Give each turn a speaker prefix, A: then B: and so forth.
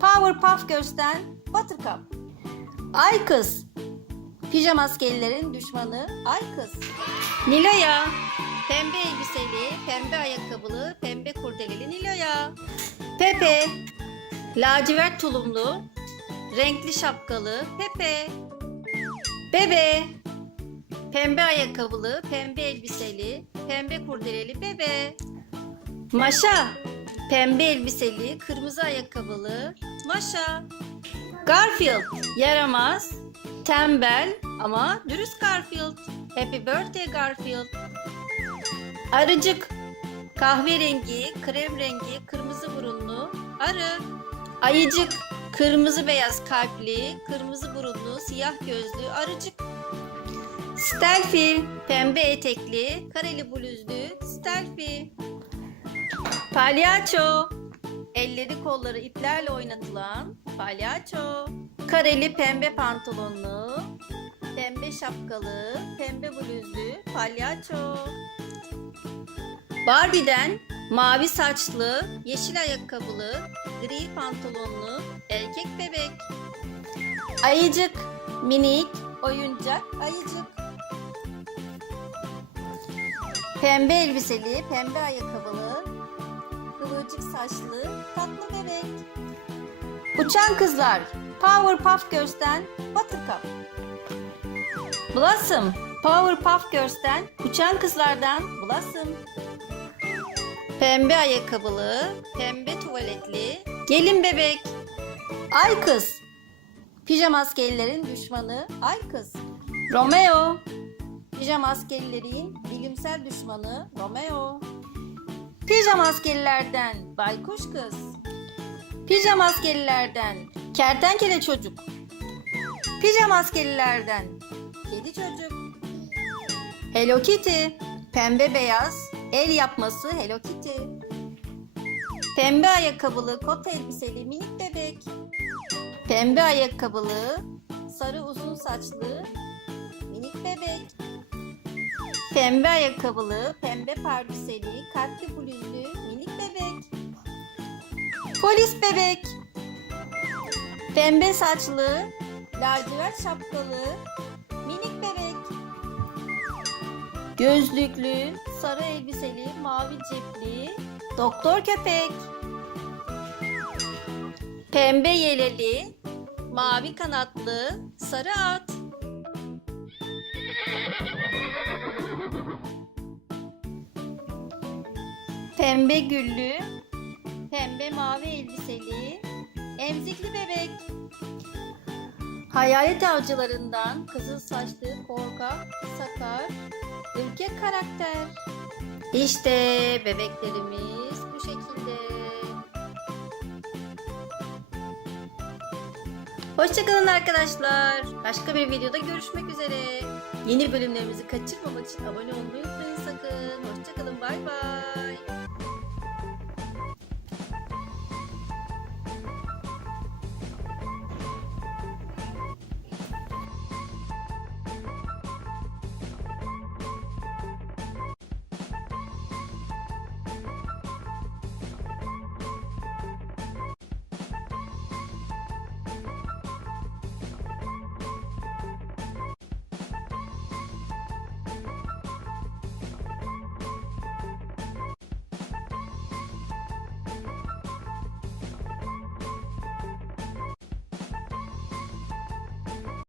A: Powerpuff Girls'ten Buttercup. Ay kız. Pijama askerilerin düşmanı Ay kız. Nilo'ya. Pembe elbiseli, pembe ayakkabılı, pembe kurdeleli Nilo'ya. Pepe. Lacivert tulumlu, renkli şapkalı Pepe. Bebe. Pembe ayakkabılı, pembe elbiseli, pembe kurdeleli bebe. Maşa. Pembe elbiseli, kırmızı ayakkabılı Maşa. Garfield. Yaramaz, tembel ama dürüst Garfield. Happy birthday Garfield. Arıcık. Kahverengi, krem rengi, kırmızı burunlu arı. Ayıcık. Kırmızı beyaz kalpli, kırmızı burunlu, siyah gözlü arıcık. Stelfi, pembe etekli, kareli bluzlu Stelfi. Palyaço, elleri kolları iplerle oynatılan palyaço. Kareli pembe pantolonlu, pembe şapkalı, pembe bluzlu palyaço. Barbie'den mavi saçlı, yeşil ayakkabılı, gri pantolonlu erkek bebek. Ayıcık, minik, oyuncak ayıcık. Pembe elbiseli, pembe ayakkabılı, kıvırcık saçlı, tatlı bebek. Uçan kızlar, Powerpuff Girls'ten Buttercup. Blossom, Powerpuff Girls'ten uçan kızlardan Blossom. Pembe ayakkabılı, pembe tuvaletli, gelin bebek. Ay kız, pijama askerlerin düşmanı Ay kız. Romeo, pijama askerlerin bilimsel düşmanı Romeo. Pijama askerlerden baykuş kız. Pijama askerlerden kertenkele çocuk. Pijama askerlerden kedi çocuk. Hello Kitty, pembe beyaz, el yapması Hello Kitty. Pembe ayakkabılı kot elbiseli minik bebek. Pembe ayakkabılı, sarı uzun saçlı minik bebek. Pembe ayakkabılı, pembe pardüseli, kalpli bluzlu minik bebek. Polis bebek. Pembe saçlı, lacivert şapkalı minik bebek. Gözlüklü, sarı elbiseli, mavi cepli, doktor köpek. Pembe yeleli, mavi kanatlı, sarı at. Pembe güllü, pembe mavi elbiseli, emzikli bebek. Hayalet avcılarından kızıl saçlı, korkak, sakar, ürkek karakter. İşte bebeklerimiz bu şekilde. Hoşçakalın arkadaşlar. Başka bir videoda görüşmek üzere. Yeni bölümlerimizi kaçırmamak için abone olmayı unutmayın sakın. Hoşçakalın. Bay bay.